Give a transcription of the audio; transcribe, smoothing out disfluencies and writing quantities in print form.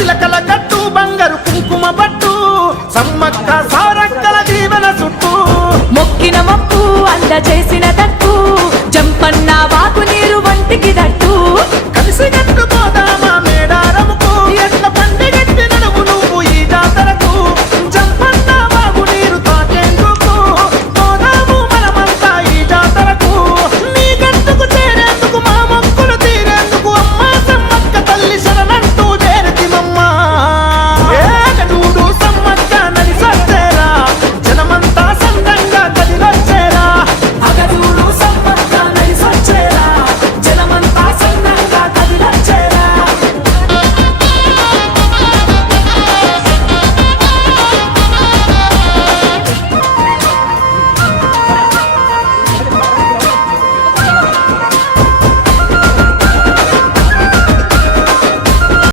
చిలకల కట్టు బంగారు కుంకుమ పట్టు సమ్మక్క సారక్కల దీవెన చుట్టూ మొక్కిన మొక్కు అంద చేసిన తక్కు జంపన్న వాకు నీరు వంటికి దట్టు